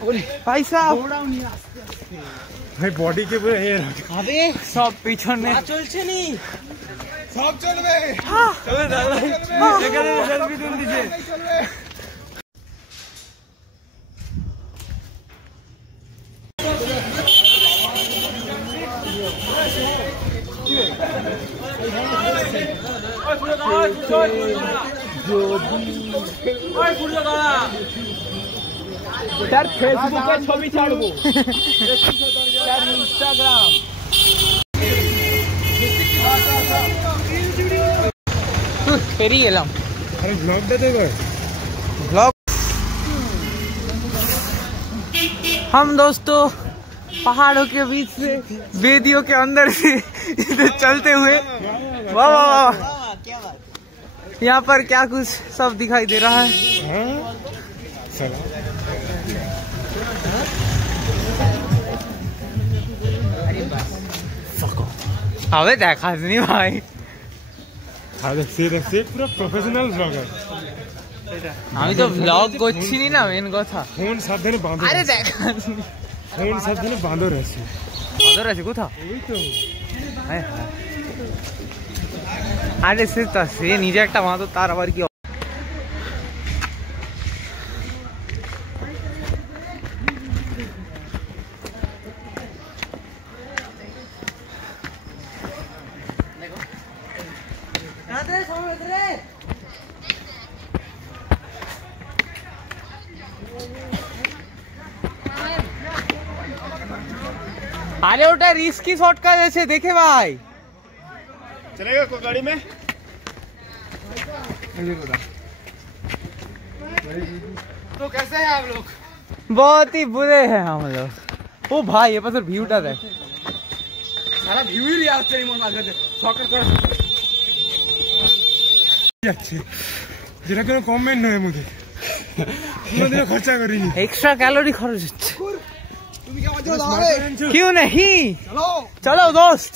भाई साहब ভাই বডি কে পুরো এ আরে সব পিছনে চলছে নি সব চলবে চলে দাদা এখানে সেলফি তুল দিছে তার ফেসবুকে ছবি ছাড়বো তার ইনস্টাগ্রাম পেরিয়ে এলাম আরে ব্লগটা দেখো ब्लॉग हम दोस्तों पहाड़ों के बीच से वेदियों के अंदर से इधर चलते हुए वाह वाह वाह यहाँ पर क्या कुछ सब दिखाई दे रहा है अबे देखा नहीं भाई পুরো প্রফেশনাল ব্লগার আমি তো ব্লগ করছি না মেন কথা ফোন সাবধানে বাঁধো আরে দেখা ফোন সাবধানে বাঁধো আছে বাঁদর আছে কোথাও এই তো হ্যাঁ আরে সে নিজে একটা বাঁদর তার আবার কি अरे ওটা রিস্কি শর্টকাট আছে দেখে ভাই चलेगा कोई गाड़ी में तो कैसे हैं आप लोग बहुत ही बुरे हैं हम लोग ओ भाई ये पास ভিউটা দেখ सारा ভিউ ही लिया तेरी मन आगे शॉर्टकट कर যাচ্ছে যেটা কোনো কমেন্ট নয় মুখে কোনোদিনও খরচা করিনি एक्स्ट्रा कैलोरी खर्च হচ্ছে তুমি কি আমাদের দাঁড়াবে क्यों नहीं চলো चलो दोस्त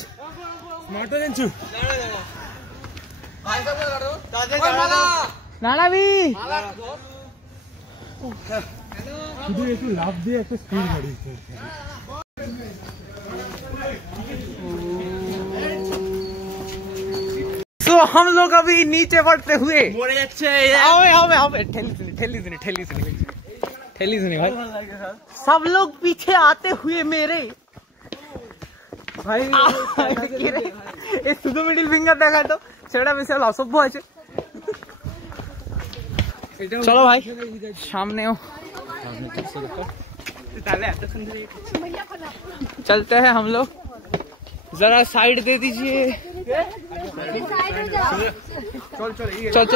স্মার্টও জানছো भाई साहब कर दो ताजे कर नाना भी শুধু একটু লাভ দিয়ে একটা স্পিড বাড়িয়েছে तो हम लोग अभी नीचे बढ़ते हुए মরে যাচ্ছে आओ ठेली सुनी भाई सब लोग पीछे आते हुए मेरे भाई ये শুধু মিডল ফিঙ্গার দেখায় তো সেটা বেশি অসভ্য আছে चलो भाई सामनेও चलते हैं हम लोग जरा साइड दे दीजिए चल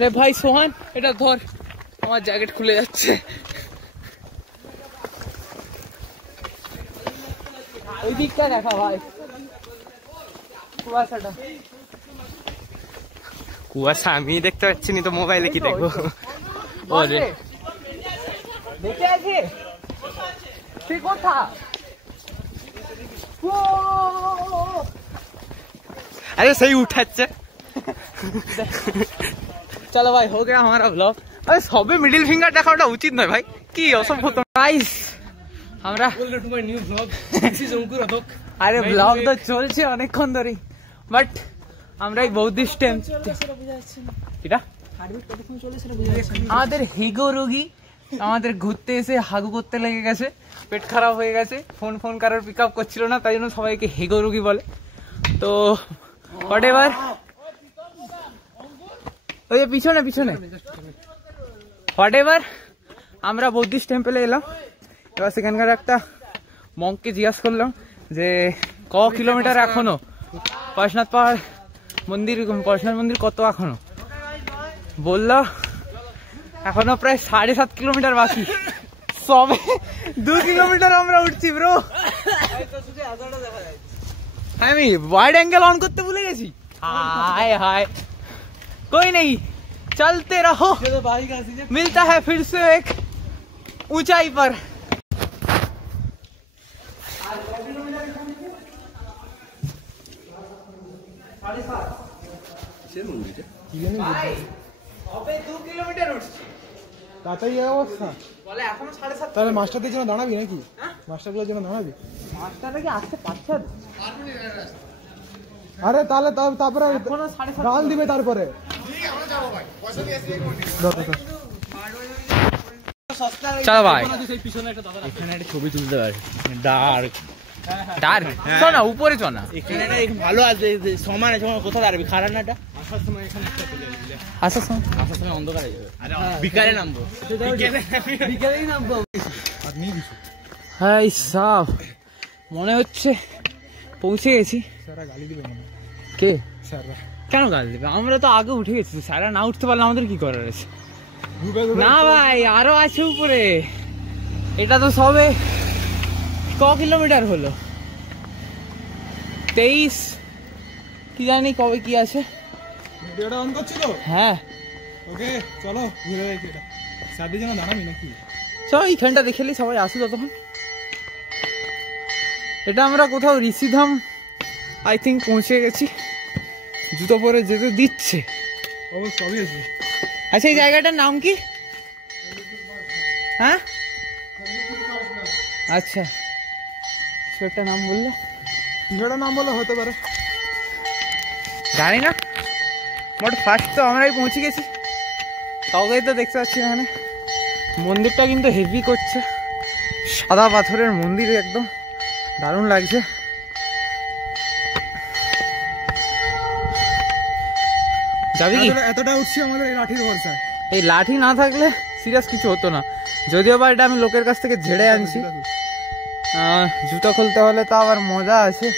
रे भाई सोहन এটা ধর আমার জ্যাকেট খুলে যাচ্ছে ওই দিকটা দেখা ভাই কুয়াশাটা কুয়াশা আমি দেখতে পাচ্ছি না তো মোবাইলে কি দেখবো ওরে দেখে আছে ঠিক কথা अरे सही उठाচ্ছে चलो भाई हो गया हमारा ब्लॉग अरे सबे मिडिल फिंगर দেখাটা উচিত নয় ভাই কি অসভ্য গাইস আমরা নিউ ব্লগ দিস ইজ অঙ্কুর আদক আরে ব্লগ তো চলছে অনেকক্ষণ ধরে বাট আমরা এই বৌদ্ধিস্ট এটা আমাদের হিগো রোগী আমাদের ঘুরতে এসে হাগু করতে লেগে গেছে পেট খারাপ হয়ে গেছে ফোন কারোর পিক আপ করছিল না তাই জন্য সবাইকে হিগো রোগী বলে তো হোয়াটএভার ওই যে পিছনে হোয়াটএভার আমরা বৌদ্ধিস্ট টেম্পলে এলাম এবার সেখানকার একটা মঙ্ককে জিজ্ঞাসা করলাম যে ক কিলোমিটার এখনো পয়সনাথ মন্দির কত এখনো বললো এখনো প্রায় 7.5 কিলোমিটার বাকি সবে 2 কিলোমিটার আমরা উঠছি ব্রো আমি वाइड एंगल ऑन करते भूले गए हाय कोई नहीं चलते रहो मिलता है फिर से एक ऊंचाई पर अबे 2 किलोमीटर তাতেই এই অবস্থা বলে এখনো 7:30। তাহলে মাস্টারদের জন্য দাঁড়াবি নাকি? মাস্টারগুলোর জন্য দাঁড়াবি? মাস্টাররা কি আসতে পারছে না? আরে তাহলে তারপরে এখনো 7:30 গান দিবে তারপরে। চলো ভাই এখানে একটা ছবি তুলতে পারি। ডার্ক ডার্ক চল না উপরে চল না, এখানে ভালো আছে সমানে সমান কোথাও দাঁড়াবি খারাপ না এটা আসার সময় অন্ধকার হয়ে যাবে বিকালে নামবো বিকালেই নামবো হাই সাব মনে হচ্ছে পৌঁছে গেছি। স্যাররা গালি দিবে মনে হয়। কে স্যাররা কেন গাল দেবে? আমরা তো আগে উঠে গেছি, স্যাররা না উঠতে পারলে আমাদের কি করার আছে? ডুবে না ভাই আরো আছে উপরে, এটা তো সবে ক কিলোমিটার হলো, 23 কি জানি কবে কি আছে। ভিডিওটা অন করছি তো? হ্যাঁ ওকে চলো ঘুরে দেখি এটা। স্যারদের জন্য দাঁড়াবি নাকি? চলো এইখানটা দেখেলি সবাই আসুক ততক্ষণ। এটা আমরা কোথাও ঋষিধাম আই থিঙ্ক পৌঁছে গেছি, জুতো পরে যেতে দিচ্ছে। অবশ্য সবই আছে। আচ্ছা এই জায়গাটার নাম কি? হ্যাঁ আচ্ছা কিছু একটা নাম বললো, ভিডিওটার নাম বলে হতে পারে, জানি না। বাট ফার্স্ট তো আমরাই পৌঁছে গেছি, কাউকেই তো দেখতে পাচ্ছি এখানে। মন্দিরটা কিন্তু হেভি করছে, সাদা পাথরের মন্দির, একদম দারুণ লাগছে। যাবি কি? এতটা উঠছি আমাদের এই লাঠির ভরসায়। এই লাঠি না থাকলে সিরিয়াস কিছু হতো না, যদিও বা এটা আমি লোকের কাছ থেকে ঝেড়ে আনছি। জুতো খুলতে হলে তো আবার মজা আছে।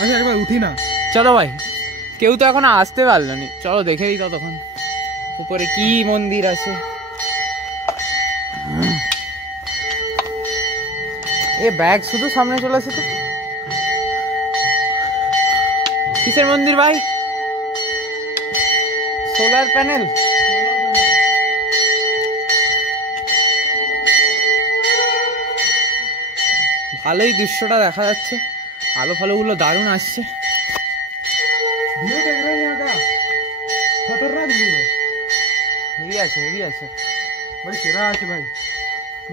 আচ্ছা একবার উঠি না? চলো ভাই, কেউ তো এখনো আসতে পারলো নি, চলো দেখে দিই ততক্ষণ উপরে কি মন্দির আছে। এ ব্যাগ শুধু সামনে চলে আসে তো, কিসের মন্দির ভাই? Solar panel. ভালোই দৃশ্যটা দেখা যাচ্ছে, আলো ফালোগুলো দারুণ আসছে। ভিউ দেখ রে यहाँ का खतरनाक ভিউ হেভি আছে হেভি আছে, ভাই সেরা আছে ভাই।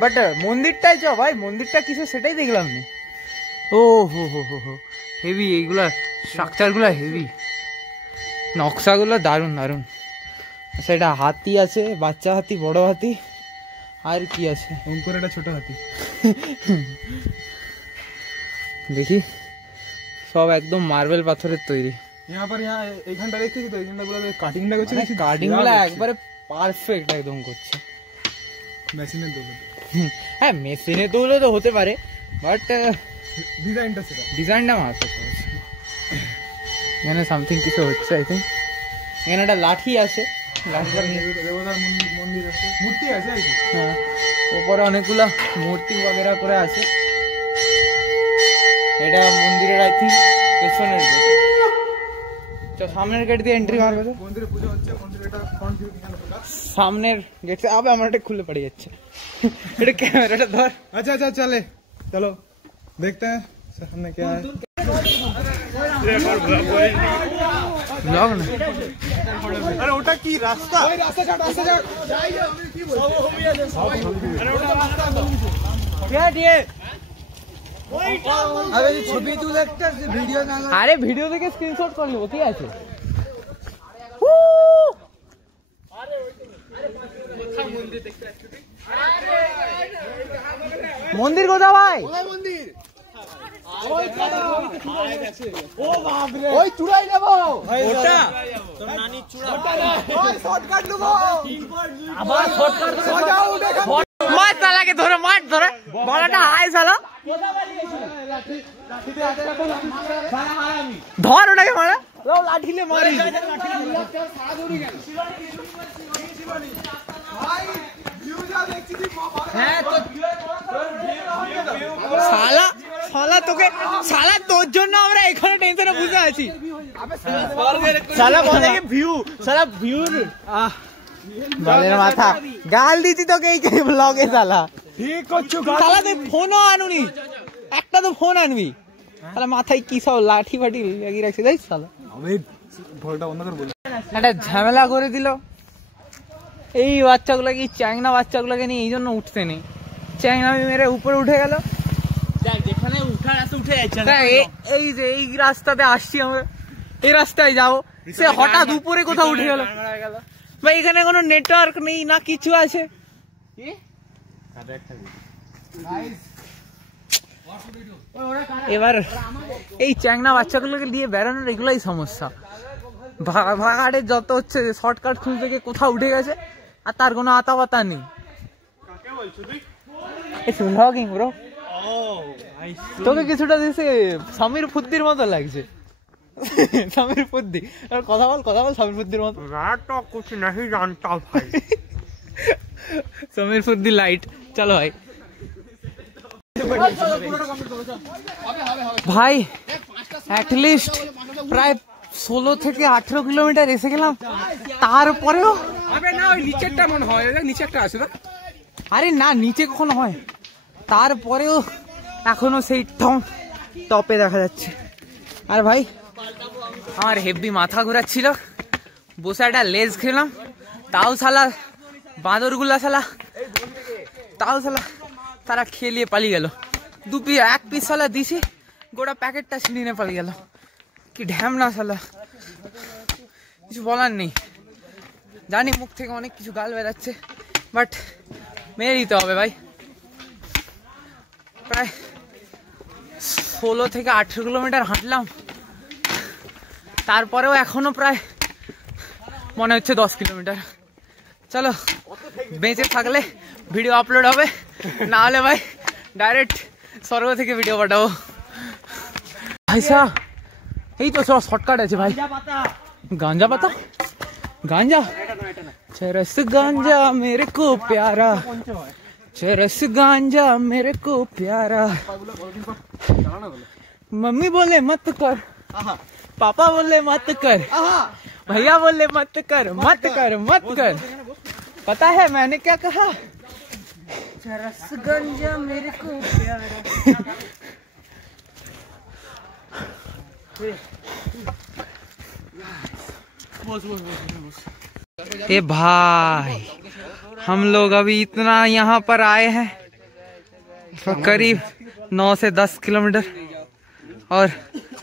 বাট মন্দিরটাই চ ভাই, মন্দিরটা কিসে সেটাই দেখলাম না। ও হো হো হো হো হেভি, এইগুলা স্ট্রাকচারগুলো হেভি, নকশাগুলো দারুণ দারুণ। আচ্ছা এটা হাতি আছে, বাচ্চা হাতি, বড় হাতি, আর কি আছে? ওপরে একটা ছোট হাতি। দেখি সব একদম মার্বেল পাথরের তৈরি। यहाँ पर यहाँ এইখানটা দেখছিস তো, এইখানটা পুরো কাটিংটা করছে, কাটিং গুলো একবারে পারফেক্ট একদম করছে। মেশিনের দোকান। হ্যাঁ মেশিনে তৈরি তো হতে পারে, বাট ডিজাইনটা সেটা, ডিজাইনটা মারতে করেছে। এখানে সামথিং কিছু হচ্ছে আই থিঙ্ক। এখানে একটা লাঠি আছে, লাঠিটা দেবতার মন্দির আছে, মূর্তি আছে আর কি। হ্যাঁ ওপরে অনেকগুলো মূর্তি বগেরা করে আছে। এটা মন্দিরের আই থিঙ্ক পেছনের গেট। তো সামনের গেট দিয়ে এন্ট্রি মারবে তো, মন্দিরে পূজা হচ্ছে, মন্দিরে এটা ফ্রন্ট ভিউ এখানে তোলা। সামনের গেট से আবে আমার এটা খুলে পড়ে যাচ্ছে। এটা ক্যামেরাটা ধর। अच्छा अच्छा चले चलो देखते हैं सामने क्या है। ব্লগ না अरे ওটা কি রাস্তা? ওই রাস্তা ছাড়, রাস্তা ছাড়। क्या दिए? अबे ছবি তুলে একটা ভিডিও না। আরে ভিডিও থেকে স্ক্রিনশট করে নেবো, ঠিক আছে? মন্দির কোথা ভাই? মন্দির ওই চূড়াই নেবো ওটা তোর নানি চূড়া ওই শর্টকাট নেবো, আবার শর্টকাট সোজা উঠে মার চালাকে ধরে, মার ধরে বলাটা হাই চালা, ধর ওটাকে মারা, লাঠিলে মারি। হ্যাঁ তো শালা শালা তোকে শালা তোর জন্য আমরা এখানে টেনশনে বুঝে আছি। শালা বলে ভিউ, শালা ভিউ বালের মাথা গাল দিছি তোকে এই ব্লগে। শালা ঠিক করছো, শালা তুই ফোনও আনুনি, একটা তো ফোন আনবি। শালা মাথায় কি সব লাঠি ফাটি লাগিয়ে রাখছে, তাই শালা আমি ভোলটা বন্ধ করে বলি। একটা ঝামেলা করে দিল। এই বাচ্চাগুলোকে, চ্যাংনা বাচ্চাগুলোকে নিয়ে এই জন্য উঠতে নেই। চ্যাংনা মেরে উপরে উঠে গেল। যেখানে উঠার রাস্তা উঠে যাচ্ছে, এই যে এই রাস্তাতে আসছি আমরা, এই রাস্তায় যাবো, সে হঠাৎ উপরে কোথাও উঠে গেল। ভাই এখানে কোনো নেটওয়ার্ক নেই না কিছু আছে। এবার এই চ্যাংনা বাচ্চাগুলোকে নিয়ে বেড়ানোর এগুলাই সমস্যা। ভাগাড়ে যত হচ্ছে শর্টকাট খুঁজতে গিয়ে কোথাও উঠে গেছে আর তার কোনো আতা পাতা নেই। ব্লগিং ব্রো, তোকে কিছুটা দিছে সমীর ফুদ্দির মতো লাগছে। সমীর ফুদ্দি, কথা বল সমীর ফুদ্দির মতো। कुछ नहीं जानता भाई। সমীর ফুদ্দি লাইট। চলো ভাই। ভাই অ্যাটলিস্ট প্রায় 16 থেকে 18 কিলোমিটার এসে গেলাম, তারপরেও না ওই নিচেরটা মনে হয়, নিচে একটা আছে না? আরে না, নিচে কখনো হয়? তারপরেও এখনো সেই টপে দেখা যাচ্ছে। আর ভাই আমার হেভি মাথা ঘুরাচ্ছিল, বসে একটা লেজ খেলাম, তাও শালা বাঁদরগুলা তারা খেলিয়ে পালিয়ে গেল। এক পিস শালা দিছি, গোটা প্যাকেটটা ছিনিয়ে নিয়ে পালিয়ে গেল। কি ঢ্যামনা শালা, কিছু বলার নেই। জানি মুখ থেকে অনেক কিছু গাল বেরাচ্ছে, বাট মেরে দিতে হবে ভাই। প্রায় 16 থেকে 18 কিলোমিটার হাঁটলাম, তারপরেও এখনো প্রায় মনে হচ্ছে 10 কিলোমিটার। চলো, বেঁচে থাকলে ভিডিও আপলোড হবে, না হলে ভাই ডাইরেক্ট স্বর্গ থেকে ভিডিও পাঠাবো। ভাই সাহ, এই তো সব শর্টকাট আছে ভাই। গাंजा পাতা, गांजा चरस गांजा मेरे को प्यारा, चरस गांजा मेरे को प्यारा। मम्मी बोले मत कर, पापा बोले मत कर, भैया बोले मत कर, मत कर मत कर। पता है मैंने क्या कहा? चरस गांजा मेरे को प्यारा। ए भाई, हम लोग अभी इतना यहाँ पर आए हैं, करीब 9 से 10 किलोमीटर, और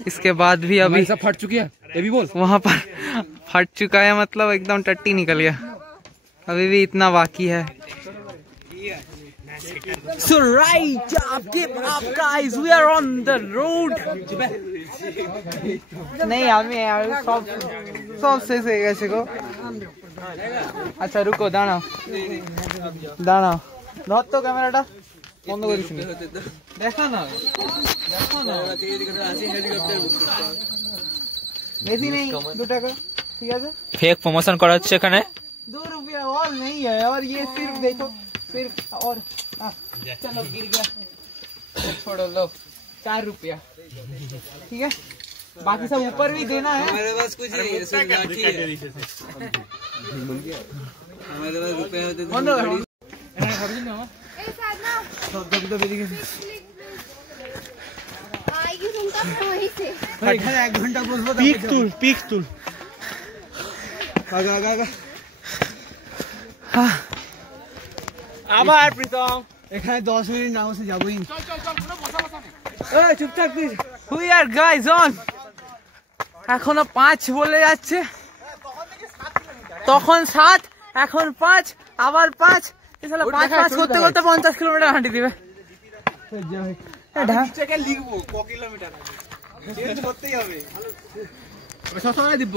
इसके बाद भी अभी सब फट चुकी है। ये भी बोल, वहाँ पर फट चुका है, मतलब एकदम टट्टी निकल गया। अभी भी इतना बाकी है। So right, guys, we are on the road. नहीं আমি সব শেষ হয়ে গেছে গো। আচ্ছা রুকো, দাঁড়াও ধর তো ক্যামেরাটা, বন্ধ করিস না, দেখা না বেশি নেই, 2 টাকা, ঠিক আছে। ফেক প্রমোশন করা হচ্ছে এখানে। 2 रुपया और नहीं है, और ये सिर्फ देखो, सिर्फ और चलो गिर गया, छोड़ो, लो 4 रुपया, ठीक है। बाकी सब ऊपर भी देना है। हमारे पास कुछ नहीं है, सिर्फ लाठी है। हमारे पास रुपए होते तो एक घंटा বসবো, পিক তুল আগা আবার প্রীতম এখানে 10 মিনিট না বসে যাবোই। চুপচাপ please. We are guys on, এখনো 5 বলে যাচ্ছে, তখন 7, এখন 5, আবার 5, এছাড়া 5 করতে করতে 50 কিলোমিটার হাঁটি দিবে। নিচে লিখবো ক কিলোমিটার চেঞ্জ করতেই হবে, সবসময় দিব।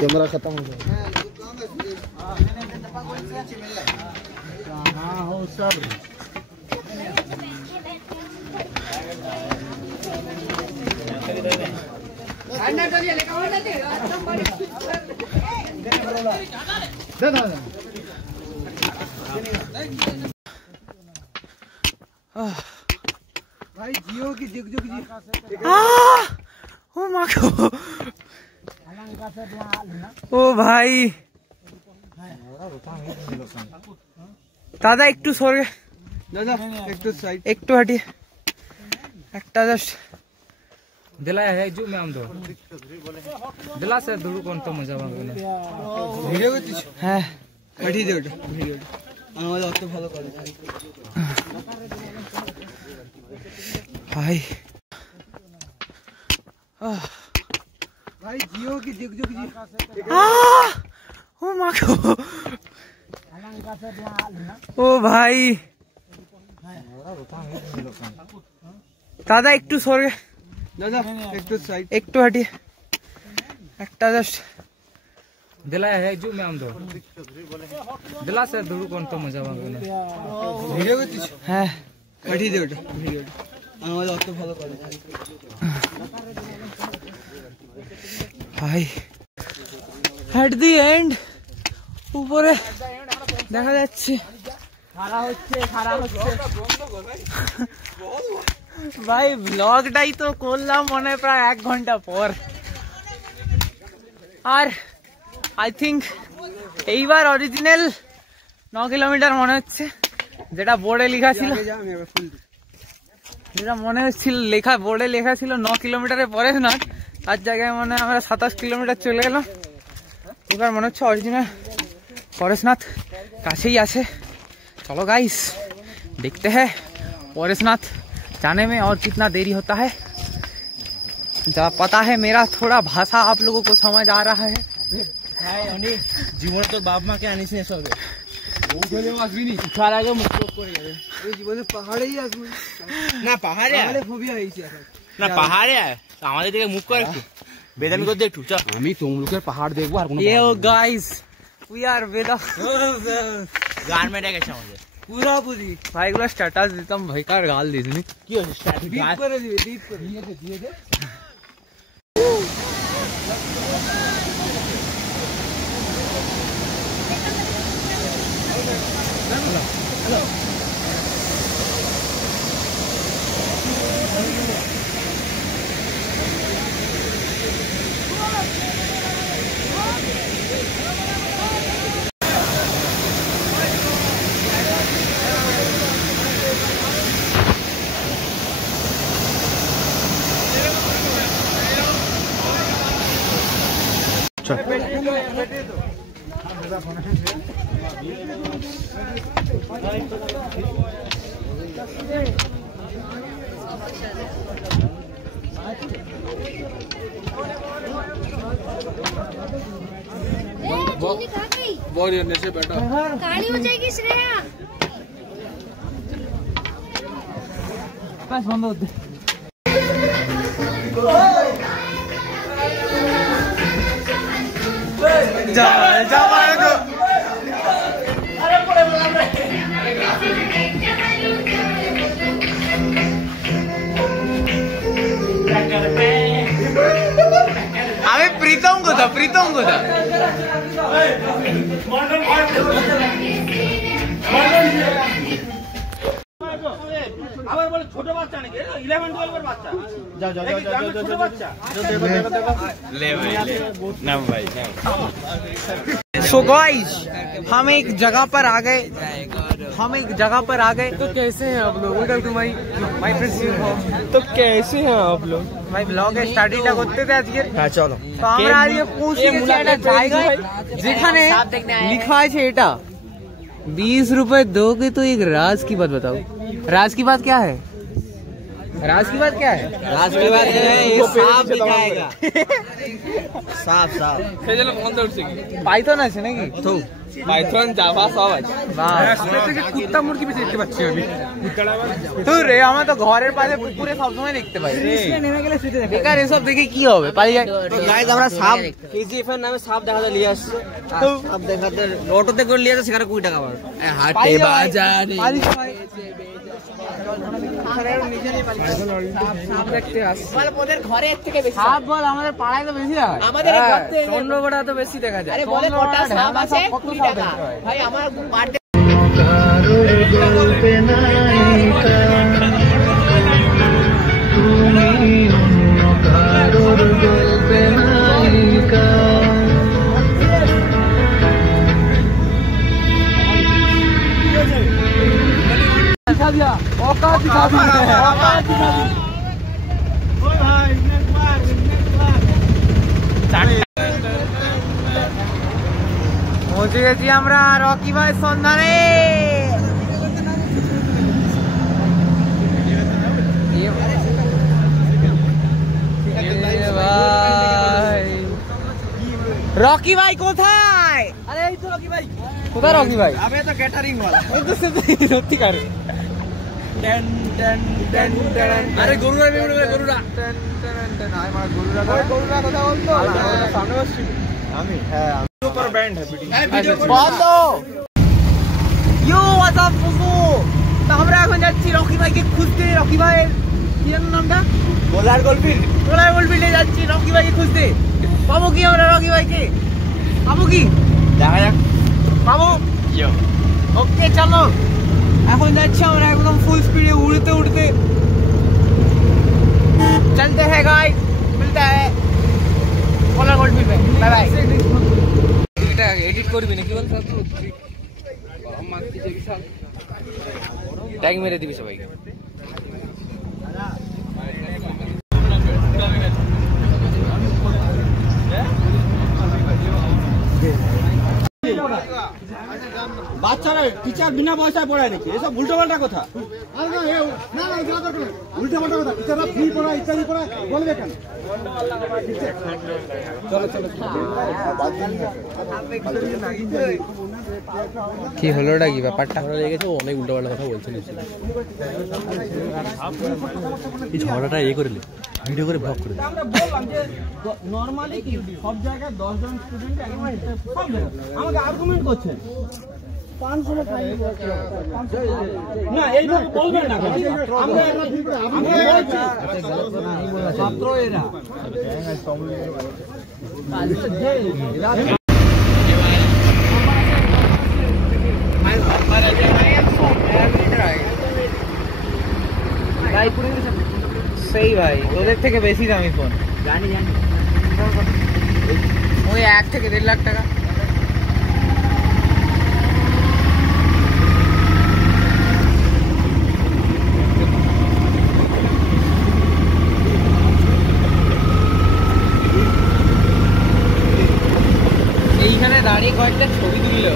कैमरा खत्म हो गया। हाँ हो सब भाई जियो की जुग जुग जी। ओ माँ को, ओ भाई দাদা একটু সরে দাদা একটু সাইড, একটু হাঁটিয়ে একটা জাস্ট दिला है जो मैं आम दो दिला से दूर कौन तो मजा मांगने ভিডিও করছিস? হ্যাঁ পাঠিয়ে দে ওটা ভিডিওটা, আমাদের অত ভালো করে ভাই। भाई जियो की देख जो की ओ माँ को ओ भाई दादा एक टू सर दादा एक टू साइड, एक टू हटिए একটা জাস্ট दिला है जो मैं आम दो दिला से दूर कौन तो मजा मांगने ভিডিও করছিস? হ্যাঁ পাঠিয়ে দে ওটা ভিডিওটা, আমাদের অত ভালো করে ভাই। এট দি এন্ড উপরে দেখা যাচ্ছে ভাই ব্লগটাই তো করলাম মনে হয় প্রায় 1 ঘন্টা পর, আর আই থিঙ্ক এইবার অরিজিনাল 9 কিলোমিটার মনে হচ্ছে, যেটা বোর্ডে লেখা ছিল, যেটা মনে হচ্ছিল লেখা বোর্ডে লেখা ছিল 9 কিলোমিটারের পরে না, তার জায়গায় মনে হয় আমরা 27 কিলোমিটার চলে গেলাম। এবার মনে হচ্ছে অরিজিনাল পরেশনাথ কাছেই আছে। चलो गाइस देखते हैं परेशनाथ जाने में और कितना देरी होता है। जब पता है मेरा थोड़ा भाषा आप लोगों को समझ आ रहा है। জীবনে তো বাপ মাকে আনিস না সবে ওখানে আসবি নি তার আগে মুখ করে যাবে এই জীবনে পাহাড়েই আসবে না পাহাড়ে পাহাড়ে ফোবিয়া হইছে এখন না পাহাড়ে আমাদের দিকে মুখ করে একটু বেদান করতে একটু চল আমি তমলুকের পাহাড় দেখবো আর কোনো ये गाइस वी आर वेदा গার্মেন্টে গেছে আমাদের पूरा पूरी भाई गुला स्टेटस दितम भाई का गाल दिसनी কি হচ্ছে স্ট্যাটিক डीप করে দিবে डीप করে দিয়ে দে बहुत अंदर से बैठा काली हो जाएगी श्रेया। बस बंद होते जा जा मार दो अबे प्रीतम को था আবার বলে ছোট বাচ্চা নাকি 11 12 এর বাচ্চা যাও যাও যাও যাও ছোট বাচ্চা দেখো ले भाई ले ना भाई सो गाइस हम एक जगह पर आ गए तो कैसे हैं आप लोग? Welcome to my friends home. तो कैसे हैं आप लोग भाई ব্লগ স্টাডিটা করতে थे আজকে হ্যাঁ চলো তো আমরা আজকে পৌঁছে গেছি একটা জায়গায় যেখানে লেখা আছে এটা 20 रुपए दोगे तो एक राज की बात बताओ। राज की बात क्या है? राज की बात क्या है? राज की बात है ये सांप दिखाएगा सांप সেজন্য বন্ধ উঠছে কি পাইথন আছে নাকি তো পাইথন জাভা সব আছে বাস থেকে কুত্তা মুরগি বেশি দেখতে পাচ্ছি আমি। তো রে আমরা তো ঘরের পাশে পুকুরে সবসময় দেখতে পাই বেকার এসব দেখে কি হবে পালিয়ে যায়। তো গাইস আমরা সাপ কেজিএফ এর নামে সাপ দেখাতে নিয়ে আসছি সাপ দেখাতে অটোতে করে নিয়ে আসছে সেখানে 20 টাকা পাবে হাটে বাজারে সাপ বল আমাদের পাড়ায় তো বেশি হয় আমাদের এই ঘর থেকে চন্দ্রকোটা তো বেশি দেখা যায়। আরে বলে কটা সাপ আছে 20 টাকা ভাই আমার বার্থডে পৌঁছে গেছি আমরা রকি ভাইয়ের সন্ধানে। রকি ভাই কোথায়? আরে এই তো রকি ভাই। কোথায় রকি ভাই? আবে তো ক্যাটারিং वाला। সত্যিকার। আরে গরুরা বেরোবে গরুরা। গরুরা কথা বলতো সামনে বসছি আমি। হ্যাঁ सुपर बैंड है বন্ধ। ইউ হোয়াটস আপ ফুফু। তো আমরা এখন যাচ্ছি রকি ভাইকে খুঁজতে। রকি ভাইয়ের কি জানো নামটা? গোলার গোলফিল্ড। গোলার গোলফিল্ডে যাচ্ছি রকি ভাইকে খুঁজতে। পাবো কি আমরা রকি ভাইকে? পাবো কি? দেখা যাক। পাবো। ওকে চলো এখন যাচ্ছি আমরা একদম ফুল স্পিডে উড়তে উড়তে। चलते हैं गाइस, मिलता है गोलार गोलफिल्ड में। Bye bye. এটা এডিট করবি না কি বল সব গরম মারতেছে বিশাল। ট্যাগ মেরে দিবি সবাইকে। বাচ্চারা টিচার বিনা পয়সায় পড়ায় নাকি? এসব উল্টো পাল্টা কথা। উল্টো পাল্টা কথা। টিচাররা ফ্রি পড়ায় ইত্যাদি পড়ায় বলবে কেন? কি হলোটা কি ব্যাপারটা? লেগেছে অনেক উল্টো পাল্টা কথা বলছিল। এই ঝগড়াটা এ করে ভিডিও করে ব্লগ করে। আমরা বললাম যে নরমালি কি সব জায়গায় 10 জন স্টুডেন্ট একদম সব জায়গায় আমাকে আর্গুমেন্ট করছেন। 500 না এইভাবে বলবেন না। আমরা বলছি ছাত্র এরা সেই ভাই ওদের থেকে বেশি দামি ফোন। জানি ওই 1 থেকে 1.5 লাখ টাকা। এইখানে দাঁড়িয়ে কয়েকটা ছবি তুললো।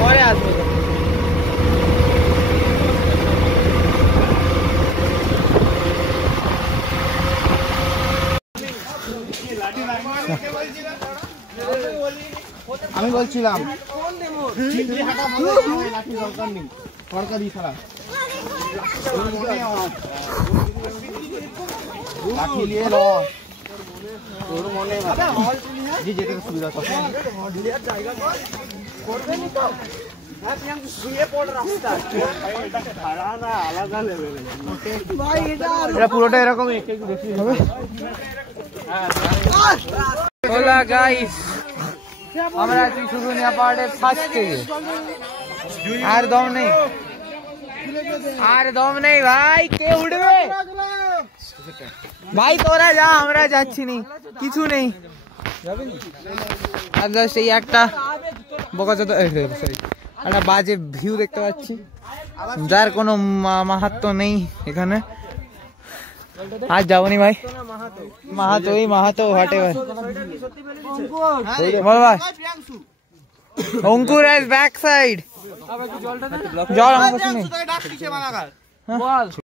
পরে আসবো। আমি বলছিলাম সরকারি ছাড়া লাঠি নিয়ে তোর মনে যে যেতে সুবিধা এটা পুরোটা এরকম হবে। হোলা গাইস আমরা আছি সুগুনিয়া পাহাড়ের ফার্স্ট থেকে। আর দম নেই, আর দম নেই ভাই। কে উঠবে ভাই? তোরা যা, আমরা যাচ্ছি নি, কিছু নেই। আর জাস্ট এই একটা বকাচোদা একটা বাজে ভিউ দেখতে পাচ্ছি, যার কোনো মাহাত্ম্য নেই এখানে। আজ যাবনি ভাই। মাহাতো এই মাহাতো হাটে ভাই। বল ভাই। অঙ্কুর এজ ব্যাক সাইড। জল আমার কাছে নেই।